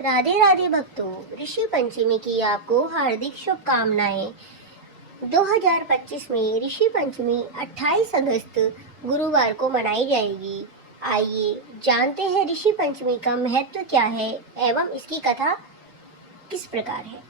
राधे राधे भक्तों, ऋषि पंचमी की आपको हार्दिक शुभकामनाएं। 2025 में ऋषि पंचमी 28 अगस्त गुरुवार को मनाई जाएगी। आइए जानते हैं ऋषि पंचमी का महत्व क्या है एवं इसकी कथा किस प्रकार है।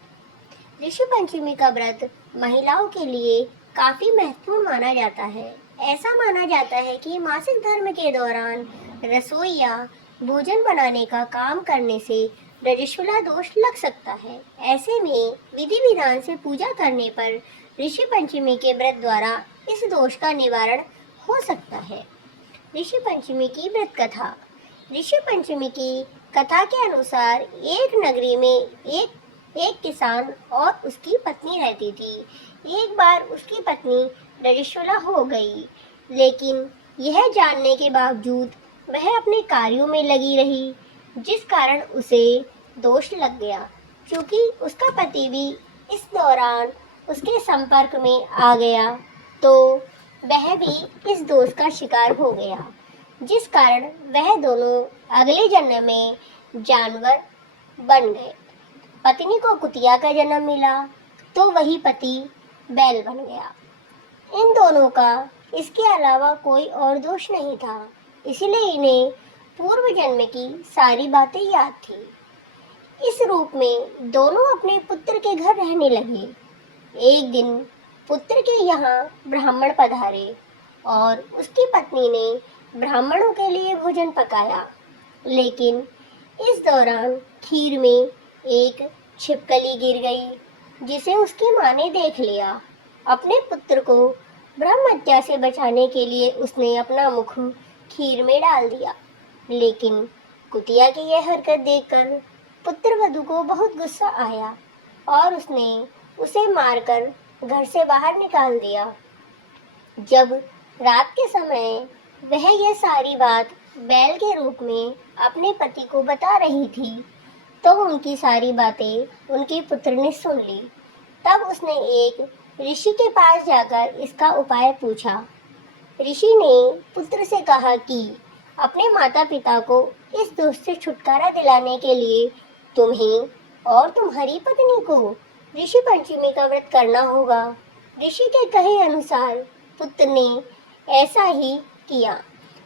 ऋषि पंचमी का व्रत महिलाओं के लिए काफी महत्वपूर्ण माना जाता है। ऐसा माना जाता है कि मासिक धर्म के दौरान रसोई या भोजन बनाने का काम करने से रजस्वला दोष लग सकता है। ऐसे में विधि विधान से पूजा करने पर ऋषि पंचमी के व्रत द्वारा इस दोष का निवारण हो सकता है। ऋषि पंचमी की व्रत कथा। ऋषि पंचमी की कथा के अनुसार एक नगरी में एक किसान और उसकी पत्नी रहती थी। एक बार उसकी पत्नी रजस्वला हो गई, लेकिन यह जानने के बावजूद वह अपने कार्यों में लगी रही, जिस कारण उसे दोष लग गया। क्योंकि उसका पति भी इस दौरान उसके संपर्क में आ गया, तो वह भी इस दोष का शिकार हो गया, जिस कारण वह दोनों अगले जन्म में जानवर बन गए। पत्नी को कुतिया का जन्म मिला, तो वही पति बैल बन गया। इन दोनों का इसके अलावा कोई और दोष नहीं था, इसलिए इन्हें पूर्व जन्म की सारी बातें याद थी। इस रूप में दोनों अपने पुत्र के घर रहने लगे। एक दिन पुत्र के यहाँ ब्राह्मण पधारे और उसकी पत्नी ने ब्राह्मणों के लिए भोजन पकाया, लेकिन इस दौरान खीर में एक छिपकली गिर गई, जिसे उसकी माँ ने देख लिया। अपने पुत्र को ब्रह्म हत्या से बचाने के लिए उसने अपना मुख खीर में डाल दिया, लेकिन कुतिया की यह हरकत देखकर पुत्र वधू को बहुत गुस्सा आया और उसने उसे मारकर घर से बाहर निकाल दिया। जब रात के समय वह यह सारी बात बैल के रूप में अपने पति को बता रही थी, तो उनकी सारी बातें उनके पुत्र ने सुन ली। तब उसने एक ऋषि के पास जाकर इसका उपाय पूछा। ऋषि ने पुत्र से कहा कि अपने माता पिता को इस दोष से छुटकारा दिलाने के लिए तुम्हें और तुम्हारी पत्नी को ऋषि पंचमी का व्रत करना होगा। ऋषि के कहे अनुसार पुत्र ने ऐसा ही किया,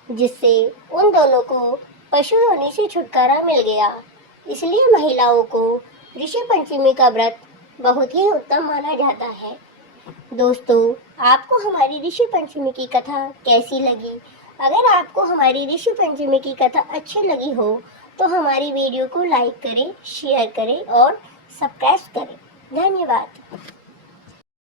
जिससे उन दोनों को पशु योनि से छुटकारा मिल गया। इसलिए महिलाओं को ऋषि पंचमी का व्रत बहुत ही उत्तम माना जाता है। दोस्तों, आपको हमारी ऋषि पंचमी की कथा कैसी लगी? अगर आपको हमारी ऋषि पंचमी की कथा अच्छी लगी हो तो हमारी वीडियो को लाइक करें, शेयर करें और सब्सक्राइब करें। धन्यवाद।